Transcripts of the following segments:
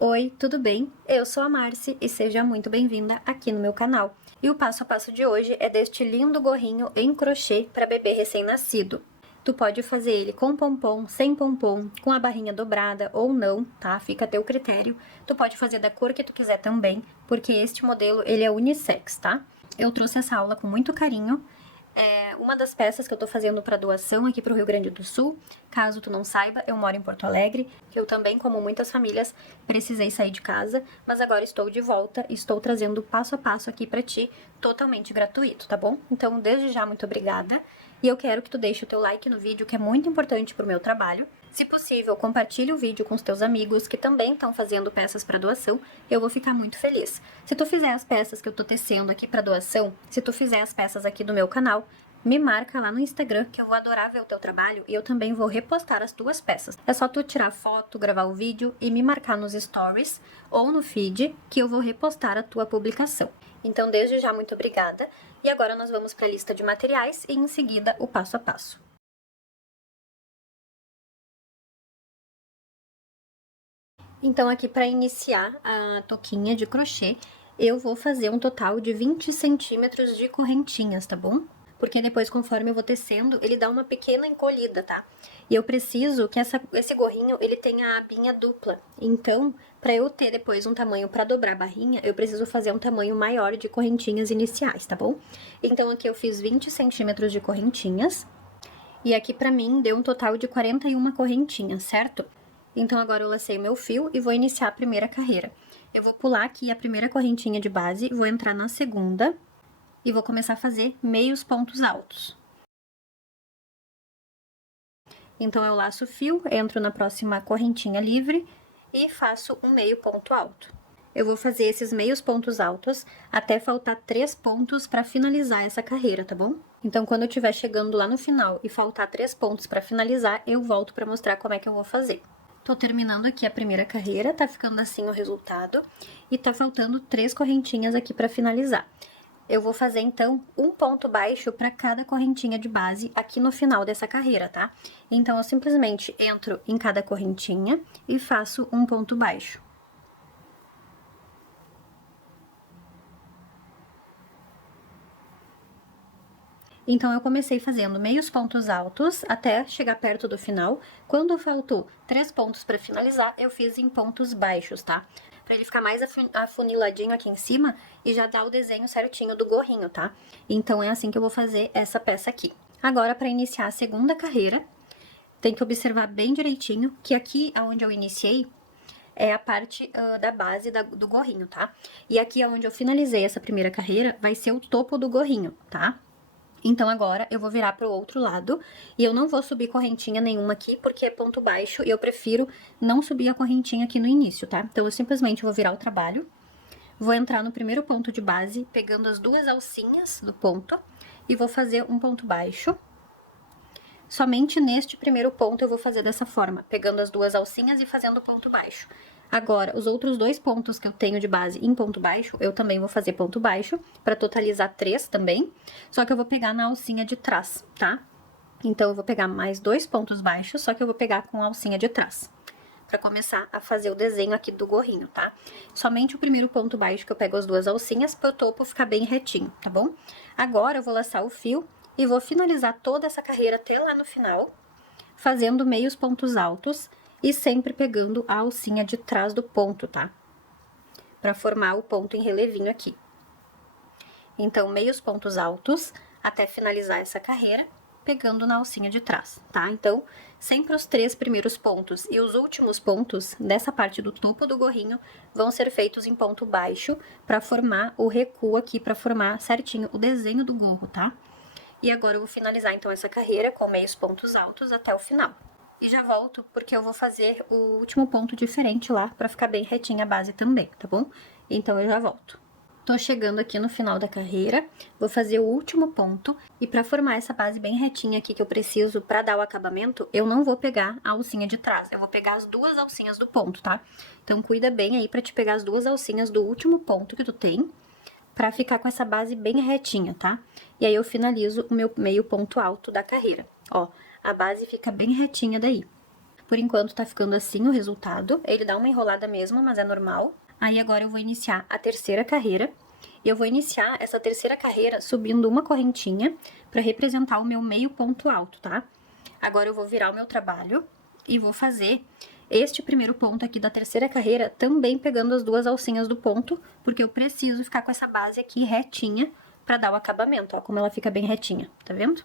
Oi, tudo bem? Eu sou a Marci e seja muito bem-vinda aqui no meu canal. E o passo a passo de hoje é deste lindo gorrinho em crochê para bebê recém-nascido. Tu pode fazer ele com pompom, sem pompom, com a barrinha dobrada ou não, tá? Fica a teu critério. Tu pode fazer da cor que tu quiser também, porque este modelo ele é unissex, tá? Eu trouxe essa aula com muito carinho. É uma das peças que eu tô fazendo para doação aqui pro Rio Grande do Sul. Caso tu não saiba, eu moro em Porto Alegre, que eu também, como muitas famílias, precisei sair de casa, mas agora estou de volta e estou trazendo passo a passo aqui para ti, totalmente gratuito, tá bom? Então, desde já, muito obrigada. E eu quero que tu deixe o teu like no vídeo, que é muito importante pro meu trabalho. Se possível, compartilhe o vídeo com os teus amigos que também estão fazendo peças para doação, eu vou ficar muito feliz. Se tu fizer as peças que eu tô tecendo aqui para doação, se tu fizer as peças aqui do meu canal, me marca lá no Instagram, que eu vou adorar ver o teu trabalho e eu também vou repostar as tuas peças. É só tu tirar foto, gravar o vídeo e me marcar nos stories ou no feed, que eu vou repostar a tua publicação. Então, desde já, muito obrigada. E agora nós vamos para a lista de materiais e, em seguida, o passo a passo. Então, aqui para iniciar a touquinha de crochê, eu vou fazer um total de 20 centímetros de correntinhas, tá bom? Porque depois, conforme eu vou tecendo, ele dá uma pequena encolhida, tá? E eu preciso que esse gorrinho, ele tenha a abinha dupla. Então, para eu ter depois um tamanho para dobrar a barrinha, eu preciso fazer um tamanho maior de correntinhas iniciais, tá bom? Então, aqui eu fiz 20 centímetros de correntinhas. E aqui pra mim deu um total de 41 correntinhas, certo? Então, agora eu lacei meu fio e vou iniciar a primeira carreira. Eu vou pular aqui a primeira correntinha de base, vou entrar na segunda e vou começar a fazer meios pontos altos. Então, eu laço o fio, entro na próxima correntinha livre e faço um meio ponto alto. Eu vou fazer esses meios pontos altos até faltar 3 pontos para finalizar essa carreira, tá bom? Então, quando eu estiver chegando lá no final e faltar 3 pontos para finalizar, eu volto para mostrar como é que eu vou fazer. Tô terminando aqui a primeira carreira, tá ficando assim o resultado, e tá faltando 3 correntinhas aqui para finalizar. Eu vou fazer, então, um ponto baixo para cada correntinha de base aqui no final dessa carreira, tá? Então, eu simplesmente entro em cada correntinha e faço um ponto baixo. Então, eu comecei fazendo meios pontos altos até chegar perto do final. Quando faltou 3 pontos para finalizar, eu fiz em pontos baixos, tá? Pra ele ficar mais afuniladinho aqui em cima e já dar o desenho certinho do gorrinho, tá? Então, é assim que eu vou fazer essa peça aqui. Agora, para iniciar a segunda carreira, tem que observar bem direitinho que aqui onde eu iniciei é a parte da base do gorrinho, tá? E aqui onde eu finalizei essa primeira carreira vai ser o topo do gorrinho, tá? Então, agora, eu vou virar pro outro lado e eu não vou subir correntinha nenhuma aqui, porque é ponto baixo e eu prefiro não subir a correntinha aqui no início, tá? Então, eu simplesmente vou virar o trabalho, vou entrar no primeiro ponto de base, pegando as 2 alcinhas do ponto e vou fazer um ponto baixo. Somente neste primeiro ponto eu vou fazer dessa forma, pegando as 2 alcinhas e fazendo ponto baixo. Agora, os outros 2 pontos que eu tenho de base em ponto baixo, eu também vou fazer ponto baixo, para totalizar 3 também, só que eu vou pegar na alcinha de trás, tá? Então, eu vou pegar mais 2 pontos baixos, só que eu vou pegar com a alcinha de trás, para começar a fazer o desenho aqui do gorrinho, tá? Somente o primeiro ponto baixo que eu pego as 2 alcinhas, para o topo ficar bem retinho, tá bom? Agora, eu vou laçar o fio e vou finalizar toda essa carreira até lá no final, fazendo meios pontos altos e sempre pegando a alcinha de trás do ponto, tá? Pra formar o ponto em relevinho aqui. Então, meios pontos altos até finalizar essa carreira, pegando na alcinha de trás, tá? Então, sempre os 3 primeiros pontos e os últimos pontos dessa parte do topo do gorrinho vão ser feitos em ponto baixo para formar o recuo aqui, para formar certinho o desenho do gorro, tá? E agora eu vou finalizar, então, essa carreira com meios pontos altos até o final. E já volto, porque eu vou fazer o último ponto diferente lá, pra ficar bem retinha a base também, tá bom? Então, eu já volto. Tô chegando aqui no final da carreira, vou fazer o último ponto, e pra formar essa base bem retinha aqui que eu preciso pra dar o acabamento, eu não vou pegar a alcinha de trás, eu vou pegar as 2 alcinhas do ponto, tá? Então, cuida bem aí pra te pegar as 2 alcinhas do último ponto que tu tem, pra ficar com essa base bem retinha, tá? E aí, eu finalizo o meu meio ponto alto da carreira, ó. A base fica bem retinha daí. Por enquanto tá ficando assim o resultado. Ele dá uma enrolada mesmo, mas é normal. Aí agora eu vou iniciar a terceira carreira. E eu vou iniciar essa terceira carreira subindo uma correntinha para representar o meu meio ponto alto, tá? Agora eu vou virar o meu trabalho e vou fazer este primeiro ponto aqui da terceira carreira também pegando as duas alcinhas do ponto, porque eu preciso ficar com essa base aqui retinha para dar o acabamento, ó, como ela fica bem retinha, tá vendo?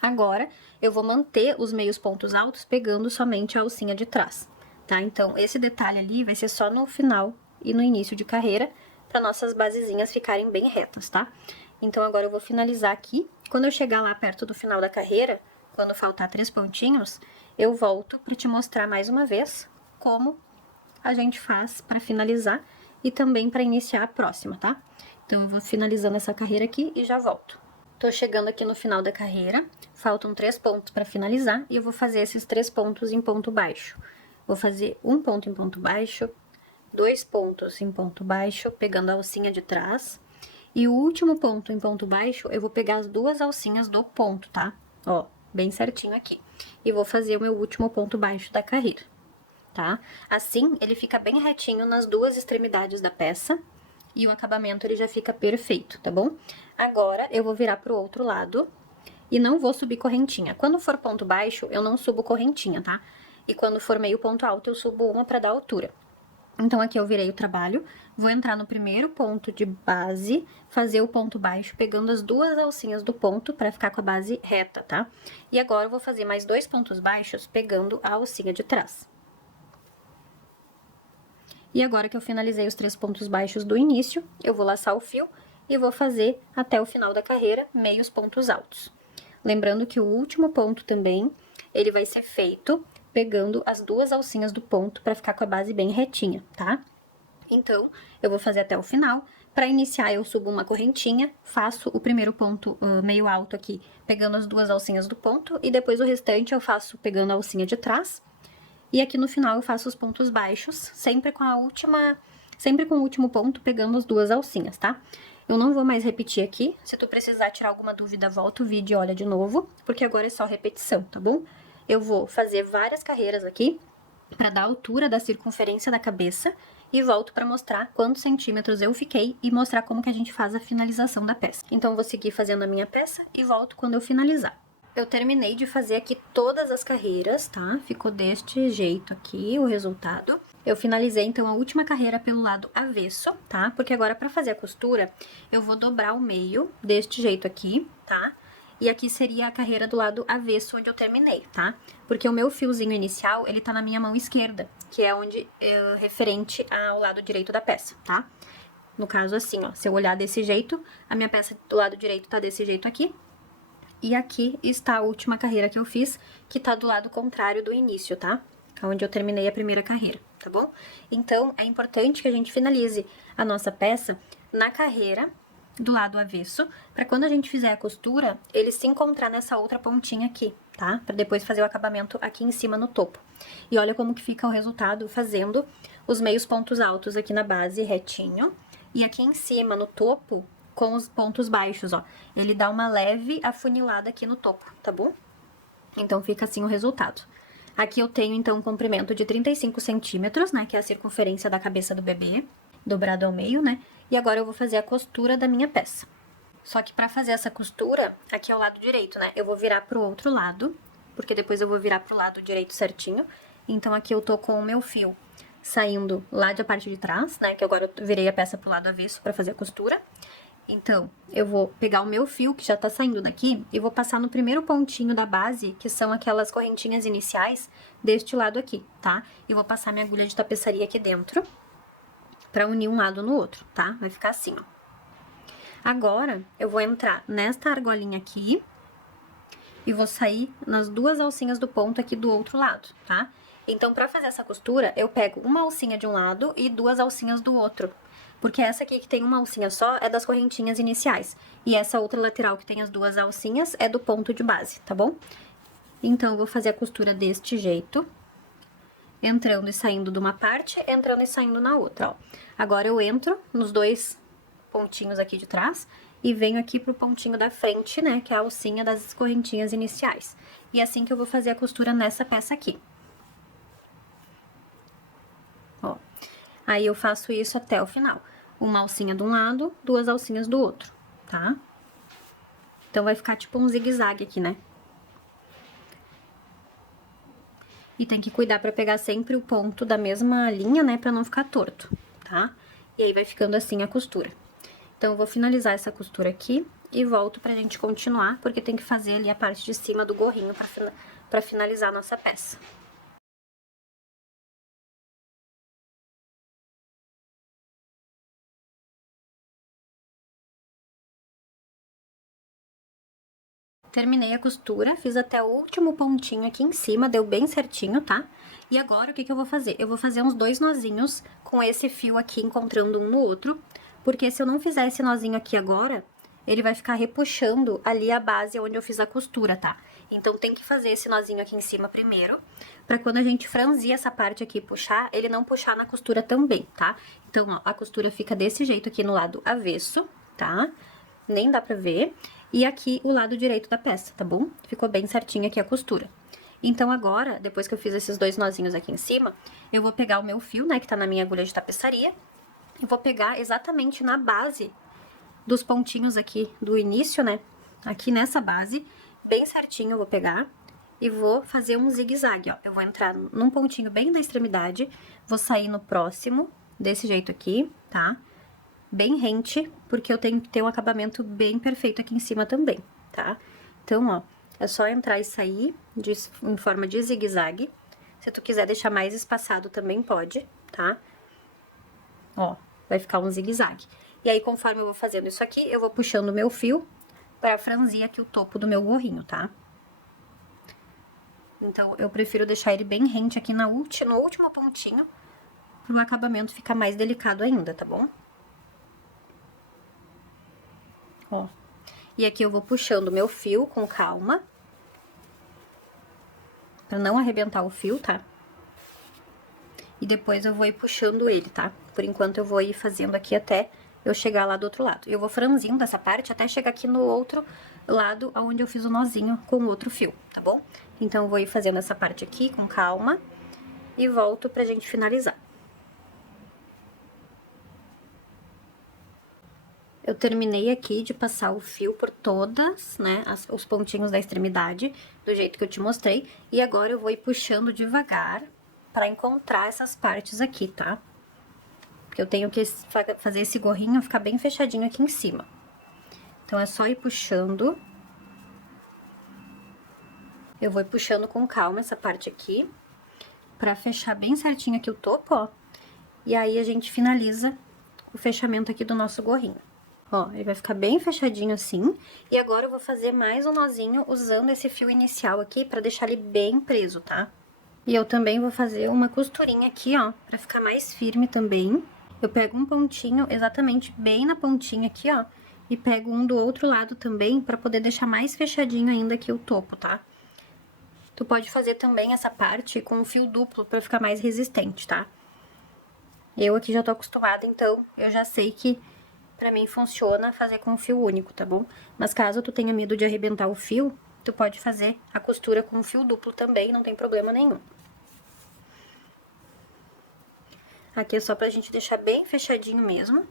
Agora, eu vou manter os meios pontos altos pegando somente a alcinha de trás, tá? Então, esse detalhe ali vai ser só no final e no início de carreira, para nossas basezinhas ficarem bem retas, tá? Então, agora eu vou finalizar aqui. Quando eu chegar lá perto do final da carreira, quando faltar 3 pontinhos, eu volto para te mostrar mais uma vez como a gente faz para finalizar e também para iniciar a próxima, tá? Então, eu vou finalizando essa carreira aqui e já volto. Tô chegando aqui no final da carreira, faltam 3 pontos para finalizar e eu vou fazer esses 3 pontos em ponto baixo. Vou fazer um ponto em ponto baixo, 2 pontos em ponto baixo, pegando a alcinha de trás. E o último ponto em ponto baixo, eu vou pegar as duas alcinhas do ponto, tá? Ó, bem certinho aqui. E vou fazer o meu último ponto baixo da carreira, tá? Assim, ele fica bem retinho nas duas extremidades da peça e o acabamento ele já fica perfeito, tá bom? Agora, eu vou virar pro outro lado e não vou subir correntinha. Quando for ponto baixo, eu não subo correntinha, tá? E quando for meio ponto alto, eu subo uma pra dar altura. Então, aqui eu virei o trabalho, vou entrar no primeiro ponto de base, fazer o ponto baixo, pegando as duas alcinhas do ponto pra ficar com a base reta, tá? E agora, eu vou fazer mais 2 pontos baixos, pegando a alcinha de trás. E agora que eu finalizei os 3 pontos baixos do início, eu vou laçar o fio e vou fazer até o final da carreira meios pontos altos. Lembrando que o último ponto também, ele vai ser feito pegando as duas alcinhas do ponto para ficar com a base bem retinha, tá? Então, eu vou fazer até o final. Para iniciar, eu subo uma correntinha, faço o primeiro ponto meio alto aqui, pegando as duas alcinhas do ponto, e depois o restante eu faço pegando a alcinha de trás. E aqui no final eu faço os pontos baixos, sempre com o último ponto pegando as duas alcinhas, tá? Eu não vou mais repetir aqui, se tu precisar tirar alguma dúvida, volta o vídeo e olha de novo, porque agora é só repetição, tá bom? Eu vou fazer várias carreiras aqui, pra dar a altura da circunferência da cabeça, e volto pra mostrar quantos centímetros eu fiquei e mostrar como que a gente faz a finalização da peça. Então, vou seguir fazendo a minha peça e volto quando eu finalizar. Eu terminei de fazer aqui todas as carreiras, tá? Ficou deste jeito aqui o resultado. Eu finalizei, então, a última carreira pelo lado avesso, tá? Porque agora, pra fazer a costura, eu vou dobrar o meio deste jeito aqui, tá? E aqui seria a carreira do lado avesso, onde eu terminei, tá? Porque o meu fiozinho inicial, ele tá na minha mão esquerda, que é onde é referente ao lado direito da peça, tá? No caso, assim, ó, se eu olhar desse jeito, a minha peça do lado direito tá desse jeito aqui. E aqui está a última carreira que eu fiz, que tá do lado contrário do início, tá? Onde eu terminei a primeira carreira, tá bom? Então, é importante que a gente finalize a nossa peça na carreira do lado avesso, pra quando a gente fizer a costura, ele se encontrar nessa outra pontinha aqui, tá? Pra depois fazer o acabamento aqui em cima no topo. E olha como que fica o resultado fazendo os meios pontos altos aqui na base retinho, e aqui em cima, no topo, com os pontos baixos, ó. Ele dá uma leve afunilada aqui no topo, tá bom? Então, fica assim o resultado. Aqui eu tenho, então, um comprimento de 35 centímetros, né? Que é a circunferência da cabeça do bebê, dobrado ao meio, né? E agora eu vou fazer a costura da minha peça. Só que pra fazer essa costura, aqui é o lado direito, né? Eu vou virar pro outro lado, porque depois eu vou virar pro lado direito certinho. Então, aqui eu tô com o meu fio saindo lá da parte de trás, né? Que agora eu virei a peça pro lado avesso pra fazer a costura. Então, eu vou pegar o meu fio, que já tá saindo daqui, e vou passar no primeiro pontinho da base, que são aquelas correntinhas iniciais deste lado aqui, tá? E vou passar minha agulha de tapeçaria aqui dentro, pra unir um lado no outro, tá? Vai ficar assim, ó. Agora, eu vou entrar nesta argolinha aqui, e vou sair nas duas alcinhas do ponto aqui do outro lado, tá? Então, pra fazer essa costura, eu pego uma alcinha de um lado e duas alcinhas do outro. Porque essa aqui que tem uma alcinha só é das correntinhas iniciais. E essa outra lateral que tem as duas alcinhas é do ponto de base, tá bom? Então, eu vou fazer a costura deste jeito. Entrando e saindo de uma parte, entrando e saindo na outra, ó. Agora, eu entro nos dois pontinhos aqui de trás e venho aqui pro pontinho da frente, né? Que é a alcinha das correntinhas iniciais. E é assim que eu vou fazer a costura nessa peça aqui. Aí eu faço isso até o final. Uma alcinha de um lado, 2 alcinhas do outro, tá? Então, vai ficar tipo um zigue-zague aqui, né? E tem que cuidar pra pegar sempre o ponto da mesma linha, né? Pra não ficar torto, tá? E aí, vai ficando assim a costura. Então, eu vou finalizar essa costura aqui e volto pra gente continuar, porque tem que fazer ali a parte de cima do gorrinho pra finalizar a nossa peça. Terminei a costura, fiz até o último pontinho aqui em cima, deu bem certinho, tá? E agora, o que que eu vou fazer? Eu vou fazer uns 2 nozinhos com esse fio aqui encontrando um no outro, porque se eu não fizer esse nozinho aqui agora, ele vai ficar repuxando ali a base onde eu fiz a costura, tá? Então, tem que fazer esse nozinho aqui em cima primeiro, pra quando a gente franzir essa parte aqui e puxar, ele não puxar na costura também, tá? Então, ó, a costura fica desse jeito aqui no lado avesso, tá? Nem dá pra ver. E aqui o lado direito da peça, tá bom? Ficou bem certinho aqui a costura. Então, agora, depois que eu fiz esses 2 nozinhos aqui em cima, eu vou pegar o meu fio, né, que tá na minha agulha de tapeçaria, e vou pegar exatamente na base dos pontinhos aqui do início, né, aqui nessa base, bem certinho eu vou pegar e vou fazer um zigue-zague, ó. Eu vou entrar num pontinho bem na extremidade, vou sair no próximo, desse jeito aqui, tá? Bem rente, porque eu tenho que ter um acabamento bem perfeito aqui em cima também, tá? Então, ó, é só entrar e sair em forma de zigue-zague. Se tu quiser deixar mais espaçado também pode, tá? Ó, vai ficar um zigue-zague. E aí, conforme eu vou fazendo isso aqui, eu vou puxando o meu fio pra franzir aqui o topo do meu gorrinho, tá? Então, eu prefiro deixar ele bem rente aqui no último pontinho, pro acabamento ficar mais delicado ainda, tá bom? Ó. E aqui eu vou puxando o meu fio com calma, pra não arrebentar o fio, tá? E depois eu vou ir puxando ele, tá? Por enquanto eu vou ir fazendo aqui até eu chegar lá do outro lado. Eu vou franzindo essa parte até chegar aqui no outro lado, onde eu fiz o nozinho com o outro fio, tá bom? Então, eu vou ir fazendo essa parte aqui com calma e volto pra gente finalizar. Eu terminei aqui de passar o fio por todas, né, os pontinhos da extremidade, do jeito que eu te mostrei. E agora eu vou ir puxando devagar pra encontrar essas partes aqui, tá? Porque eu tenho que fazer esse gorrinho ficar bem fechadinho aqui em cima. Então, é só ir puxando. Eu vou ir puxando com calma essa parte aqui, pra fechar bem certinho aqui o topo, ó. E aí, a gente finaliza o fechamento aqui do nosso gorrinho. Ó, ele vai ficar bem fechadinho assim. E agora, eu vou fazer mais um nozinho usando esse fio inicial aqui pra deixar ele bem preso, tá? E eu também vou fazer uma costurinha aqui, ó, pra ficar mais firme também. Eu pego um pontinho exatamente bem na pontinha aqui, ó, e pego um do outro lado também pra poder deixar mais fechadinho ainda aqui o topo, tá? Tu pode fazer também essa parte com um fio duplo pra ficar mais resistente, tá? Eu aqui já tô acostumada, então eu já sei que pra mim funciona fazer com fio único, tá bom? Mas caso tu tenha medo de arrebentar o fio, tu pode fazer a costura com fio duplo também, não tem problema nenhum. Aqui é só pra gente deixar bem fechadinho mesmo.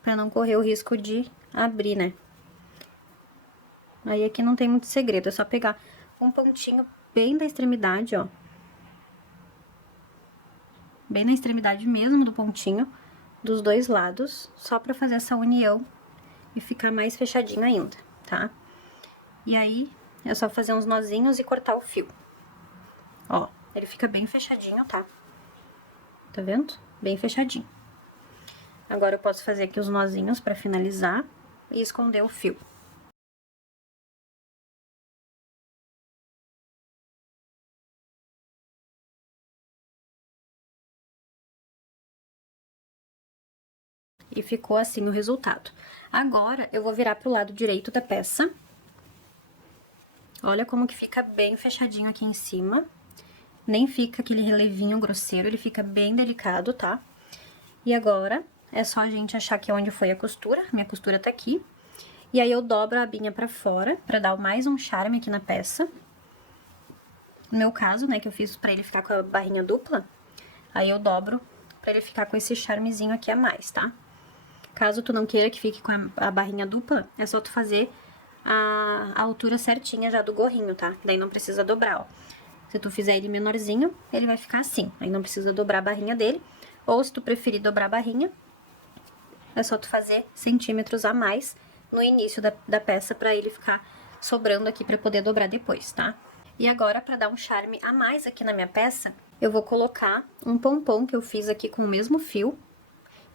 Pra não correr o risco de abrir, né? Aí, aqui não tem muito segredo, é só pegar um pontinho bem da extremidade, ó. Bem na extremidade mesmo do pontinho, dos dois lados, só pra fazer essa união e ficar mais fechadinho ainda, tá? E aí, é só fazer uns nozinhos e cortar o fio. Ó, ele fica bem fechadinho, tá? Tá vendo? Bem fechadinho. Agora, eu posso fazer aqui os nozinhos pra finalizar e esconder o fio. E ficou assim o resultado. Agora, eu vou virar pro lado direito da peça. Olha como que fica bem fechadinho aqui em cima. Nem fica aquele relevinho grosseiro, ele fica bem delicado, tá? E agora, é só a gente achar aqui onde foi a costura. Minha costura tá aqui. E aí, eu dobro a abinha pra fora, pra dar mais um charme aqui na peça. No meu caso, né, que eu fiz pra ele ficar com a barrinha dupla, aí eu dobro pra ele ficar com esse charmezinho aqui a mais, tá? Caso tu não queira que fique com a barrinha dupla, é só tu fazer a altura certinha já do gorrinho, tá? Daí não precisa dobrar, ó. Se tu fizer ele menorzinho, ele vai ficar assim. Aí não precisa dobrar a barrinha dele. Ou se tu preferir dobrar a barrinha, é só tu fazer centímetros a mais no início da peça pra ele ficar sobrando aqui pra poder dobrar depois, tá? E agora, pra dar um charme a mais aqui na minha peça, eu vou colocar um pompom que eu fiz aqui com o mesmo fio.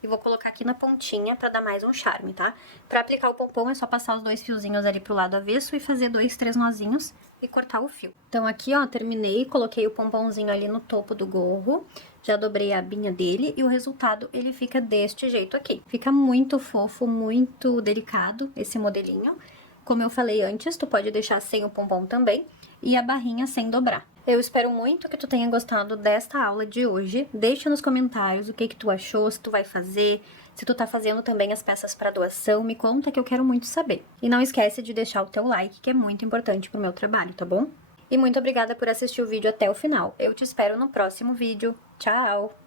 E vou colocar aqui na pontinha pra dar mais um charme, tá? Pra aplicar o pompom é só passar os 2 fiozinhos ali pro lado avesso e fazer 2, 3 nozinhos e cortar o fio. Então aqui, ó, terminei, coloquei o pomponzinho ali no topo do gorro, já dobrei a abinha dele e o resultado ele fica deste jeito aqui. Fica muito fofo, muito delicado esse modelinho. Como eu falei antes, tu pode deixar sem o pompom também e a barrinha sem dobrar. Eu espero muito que tu tenha gostado desta aula de hoje. Deixa nos comentários o que tu achou, se tu vai fazer, se tu tá fazendo também as peças para doação, me conta que eu quero muito saber. E não esquece de deixar o teu like, que é muito importante pro meu trabalho, tá bom? E muito obrigada por assistir o vídeo até o final. Eu te espero no próximo vídeo. Tchau!